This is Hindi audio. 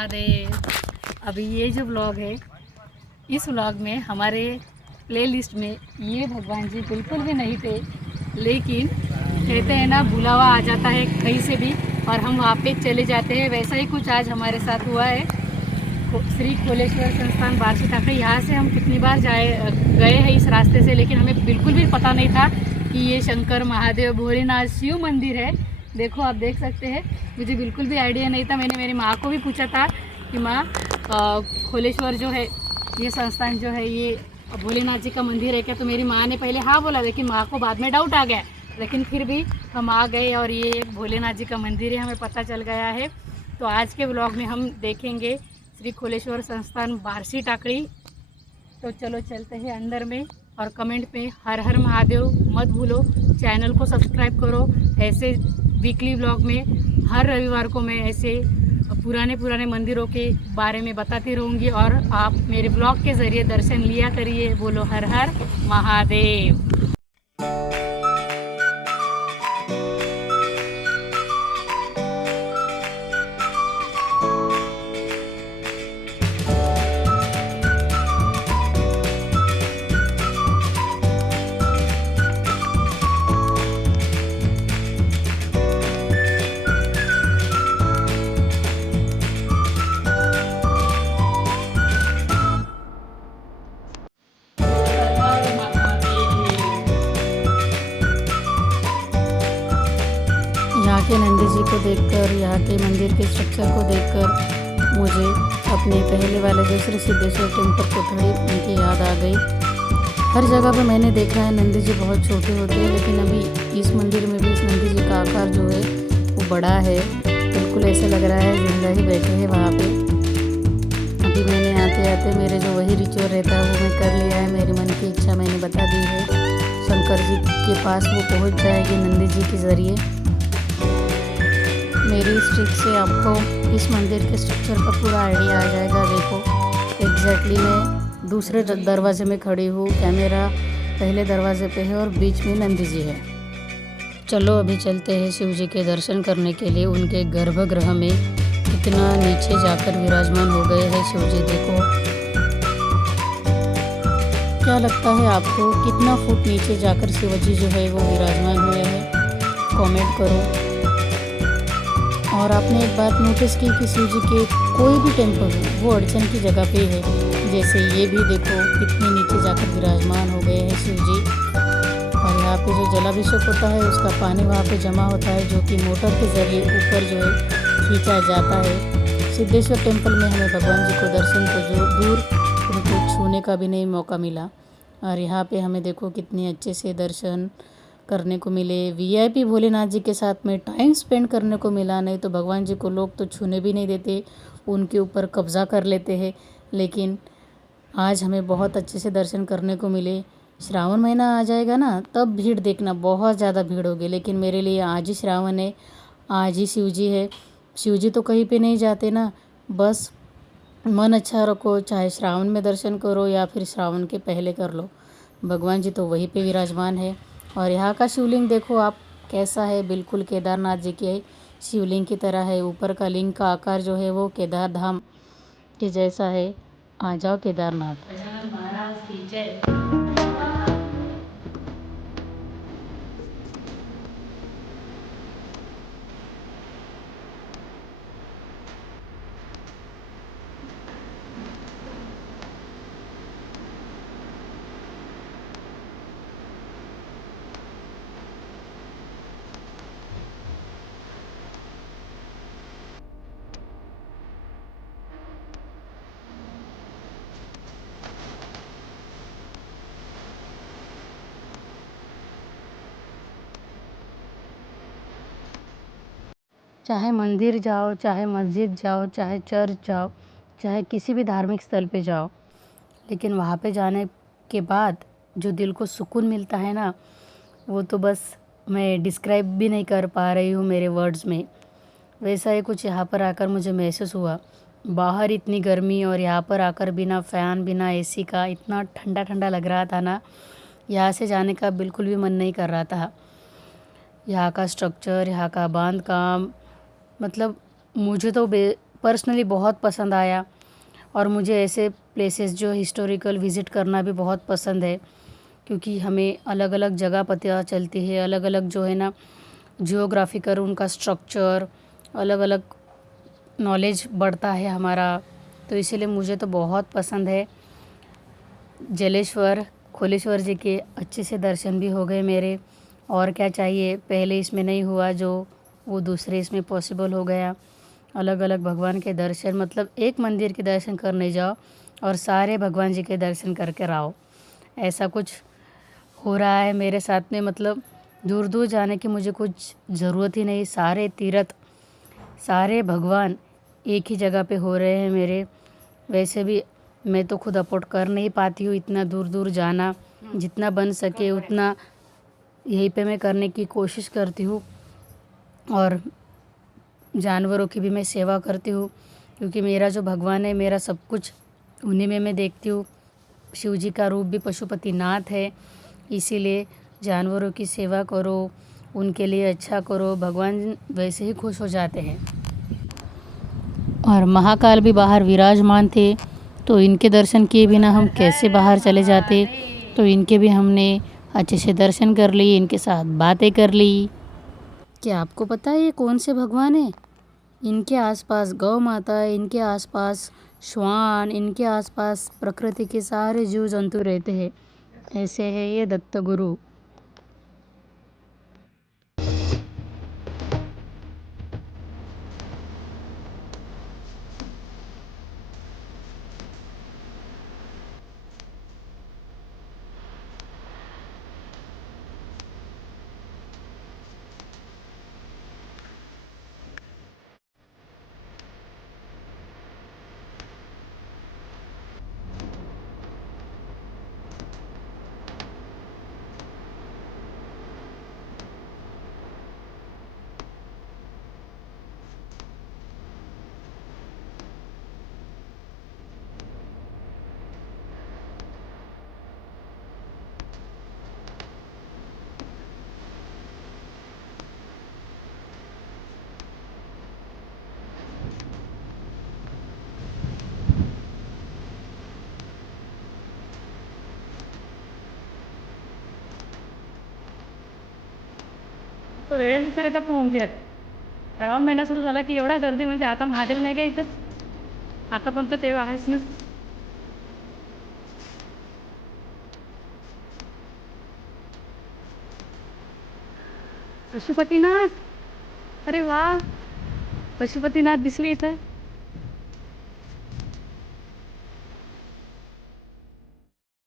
महादेव। अभी ये जो व्लॉग है, इस व्लॉग में हमारे प्लेलिस्ट में ये भगवान जी बिल्कुल भी नहीं थे, लेकिन कहते हैं ना, बुलावा आ जाता है कहीं से भी और हम वहाँ पे चले जाते हैं। वैसा ही कुछ आज हमारे साथ हुआ है। श्री खोलेश्वर संस्थान बार्शी टाकरी, यहाँ से हम कितनी बार गए हैं इस रास्ते से, लेकिन हमें बिल्कुल भी पता नहीं था कि ये शंकर महादेव भोलेनाथ शिव मंदिर है। देखो, आप देख सकते हैं, मुझे बिल्कुल भी आइडिया नहीं था। मैंने मेरी माँ को भी पूछा था कि माँ, खोलेश्वर जो है, ये संस्थान जो है, ये भोलेनाथ जी का मंदिर है क्या? तो मेरी माँ ने पहले हाँ बोला, लेकिन माँ को बाद में डाउट आ गया। लेकिन फिर भी हम आ गए और ये भोलेनाथ जी का मंदिर है, हमें पता चल गया है। तो आज के ब्लॉग में हम देखेंगे श्री खोलेश्वर संस्थान बार्शी टाकरी। तो चलो चलते हैं अंदर में, और कमेंट पे हर हर महादेव मत भूलो। चैनल को सब्सक्राइब करो। ऐसे वीकली ब्लॉग में हर रविवार को मैं ऐसे पुराने मंदिरों के बारे में बताती रहूँगी, और आप मेरे ब्लॉग के ज़रिए दर्शन लिया करिए। बोलो हर हर महादेव। यहाँ के नंदी जी को देखकर, यहाँ के मंदिर के स्ट्रक्चर को देखकर मुझे अपने पहले वाले जो श्री सिद्धेश्वर टेम्पल कोठड़ी, उनकी याद आ गई। हर जगह पर मैंने देखा है नंदी जी बहुत छोटे होते हैं, लेकिन अभी इस मंदिर में भी इस नंदी जी का आकार जो है वो बड़ा है। बिल्कुल ऐसा लग रहा है जिंदा ही बैठे हैं वहाँ पे। अभी मैंने आते आते मेरे जो वही रिचुअल रहता है वो मैं कर लिया है। मेरी मन की इच्छा मैंने बता दी है। शंकर जी के पास वो पहुँच जाएगी नंदी जी के ज़रिए। मेरी इस ट्रिक से आपको इस मंदिर के स्ट्रक्चर का पूरा आइडिया आ जाएगा। देखो, एग्जैक्टली मैं दूसरे दरवाजे में खड़ी हूँ, कैमरा पहले दरवाजे पे है और बीच में नंदी जी है। चलो अभी चलते हैं शिव जी के दर्शन करने के लिए। उनके गर्भगृह में कितना नीचे जाकर विराजमान हो गए हैं शिव जी। देखो, क्या लगता है आपको, कितना फुट नीचे जाकर शिव जी जो है वो विराजमान हुए हैं? कमेंट करो। और आपने एक बात नोटिस की कि शिव जी के कोई भी टेम्पल हो वो अड़चन की जगह पे है। जैसे ये भी देखो, कितने नीचे जाकर विराजमान हो गए हैं शिव जी। और यहाँ पे जो जलाभिषेक होता है उसका पानी वहाँ पे जमा होता है, जो कि मोटर के ज़रिए ऊपर जो है खींचा जाता है। सिद्धेश्वर टेम्पल में हमें भगवान जी को दर्शन को जो दूर उनको छूने का भी नहीं मौका मिला, और यहाँ पे हमें देखो कितने अच्छे से दर्शन करने को मिले। वीआईपी भोलेनाथ जी के साथ में टाइम स्पेंड करने को मिला। नहीं तो भगवान जी को लोग तो छूने भी नहीं देते, उनके ऊपर कब्जा कर लेते हैं। लेकिन आज हमें बहुत अच्छे से दर्शन करने को मिले। श्रावण महीना आ जाएगा ना, तब भीड़ देखना, बहुत ज़्यादा भीड़ होगी। लेकिन मेरे लिए आज ही श्रावण है, आज ही शिव जी है। शिव जी तो कहीं पे नहीं जाते ना, बस मन अच्छा रखो, चाहे श्रावण में दर्शन करो या फिर श्रावण के पहले कर लो, भगवान जी तो वहीं पे विराजमान है। और यहाँ का शिवलिंग देखो आप कैसा है, बिल्कुल केदारनाथ जी के शिवलिंग की तरह है। ऊपर का लिंग का आकार जो है वो केदार धाम के जैसा है। आ जाओ केदारनाथ। महाराज की जय। चाहे मंदिर जाओ, चाहे मस्जिद जाओ, चाहे चर्च जाओ, चाहे किसी भी धार्मिक स्थल पे जाओ, लेकिन वहाँ पे जाने के बाद जो दिल को सुकून मिलता है ना, वो तो बस मैं डिस्क्राइब भी नहीं कर पा रही हूँ मेरे वर्ड्स में। वैसा ही कुछ यहाँ पर आकर मुझे महसूस हुआ। बाहर इतनी गर्मी और यहाँ पर आकर बिना फ़ैन, बिना एसी का इतना ठंडा ठंडा लग रहा था ना, यहाँ से जाने का बिल्कुल भी मन नहीं कर रहा था। यहाँ का स्ट्रक्चर, यहाँ का बांध काम, मतलब मुझे तो पर्सनली बहुत पसंद आया। और मुझे ऐसे प्लेसेस जो हिस्टोरिकल विज़िट करना भी बहुत पसंद है, क्योंकि हमें अलग अलग जगह पता चलती है, अलग अलग जो है ना जियोग्राफिकल उनका स्ट्रक्चर, अलग अलग नॉलेज बढ़ता है हमारा। तो इसीलिए मुझे तो बहुत पसंद है। जलेश्वर खोलेश्वर जी के अच्छे से दर्शन भी हो गए मेरे, और क्या चाहिए। पहले इसमें नहीं हुआ जो वो दूसरे इसमें पॉसिबल हो गया। अलग अलग भगवान के दर्शन, मतलब एक मंदिर के दर्शन करने जाओ और सारे भगवान जी के दर्शन करके आओ, ऐसा कुछ हो रहा है मेरे साथ में। मतलब दूर दूर जाने की मुझे कुछ ज़रूरत ही नहीं, सारे तीर्थ सारे भगवान एक ही जगह पे हो रहे हैं मेरे। वैसे भी मैं तो खुद अफोर्ड कर नहीं पाती हूँ इतना दूर दूर जाना, जितना बन सके उतना यहीं पे मैं करने की कोशिश करती हूँ। और जानवरों की भी मैं सेवा करती हूँ, क्योंकि मेरा जो भगवान है, मेरा सब कुछ उन्हीं में मैं देखती हूँ। शिव जी का रूप भी पशुपतिनाथ है, इसीलिए जानवरों की सेवा करो, उनके लिए अच्छा करो, भगवान वैसे ही खुश हो जाते हैं। और महाकाल भी बाहर विराजमान थे, तो इनके दर्शन किए बिना हम कैसे बाहर चले जाते। तो इनके भी हमने अच्छे से दर्शन कर लिए, इनके साथ बातें कर ली। क्या आपको पता है ये कौन से भगवान हैं? इनके आसपास गौ माता है, इनके आसपास श्वान, इनके आसपास प्रकृति के सारे जीव जंतु रहते हैं। ऐसे है ये दत्त गुरु। तो वेळेनुसार येतात मग श्रावण महिना सुरू झाला की एवढा गर्दी म्हणजे आता महादेव नाही का इथं, आता पण तर तेव्हा आहेच ना. पशुपतीनाथ, अरे वा, पशुपतीनाथ दिसले इथं.